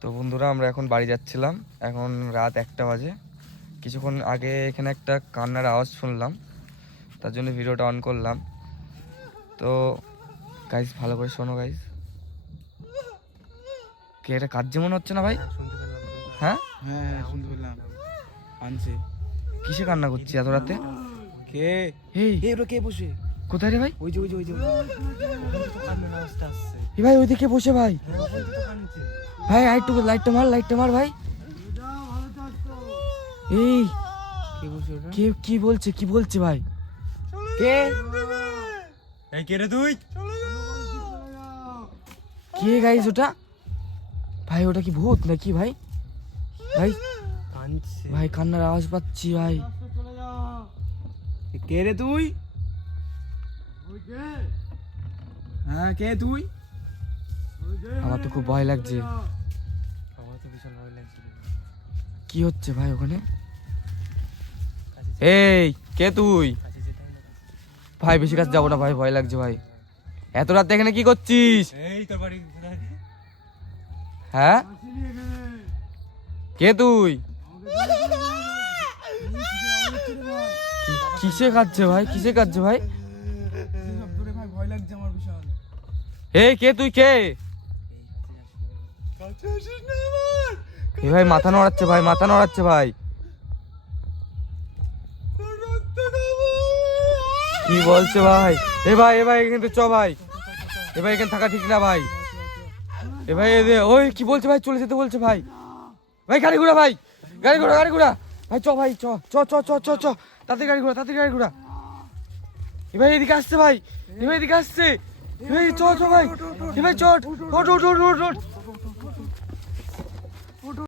তো বন্ধুরা আমরা এখন বাড়ি যাচ্ছিলাম, এখন রাত 1টা বাজে। কিছুক্ষণ আগে এখানে একটা কান্নার আওয়াজ শুনলাম, তার জন্য ভিডিওটা অন করলাম। তো গাইস ভালো করে শোনো গাইস। কে এটা কাজ মনে হচ্ছে না ভাই? হ্যাঁ হ্যাঁ হ্যাঁ শুনতে পেলাম। আনছে কিসে কান্না করছি এত রাতে? কে? এই এই ওটা কে বসে? কোথায় রে ভাই? ওই যে ওই যে ওই যে কান্নার আওয়াজটা আসছে। এই ভাই ওইদিকে বসে ভাই। ওখান থেকে তো কাঁদছে। ভাই আরেকটু লাইটটা মার ভাই। এই কে বসে ওটা? কে কি বলছে ভাই? কে? এই কে রে তুই? কে গাইস ওটা? ভাই ওটা কি ভূত নাকি ভাই? ভাই কাঁদছে। ভাই কান্নার আওয়াজ পাচ্ছি ভাই। কে রে তুই? হ্যাঁ কে তুই? আমার তো খুব ভয় লাগছে। আমার তো বিশাল ভয় লাগছে। কি হচ্ছে ভাই ওখানে? এই কে তুই? ভাই বেশি কাছে যাবো না ভাই, ভয় লাগছে ভাই। এত রাতে এখানে কি করছিস? এই তোর বাড়ি কোথায়? হ্যাঁ কে তুই? কিসে কাঁদছে ভাই? কিসে কাঁদছে ভাই? ভাই ভয় লাগছে আমার বিশাল। এই কে তুই? কে? এই ভাই মাথা নড়াচ্ছে ভাই, মাথা নড়াচ্ছে ভাই। কি বলছে ভাই? এ ভাই এখানে চ ভাই। এ ভাই এখানে থাকা ঠিক না ভাই। এ ভাই ওই কি বলছে ভাই? চলে যেতে বলছে ভাই। ভাই গাড়ি ঘোড়া ভাই, গাড়ি ঘোড়া ভাই। চ ভাই চ চ চ চ চ চ তাড়াতাড়ি গাড়ি ঘোড়া। এ ভাই এদিকে আসছে ভাই, এ ভাই এদিকে আসছে। এ ভাই চ ভাই, এ ভাই চ ওঠ।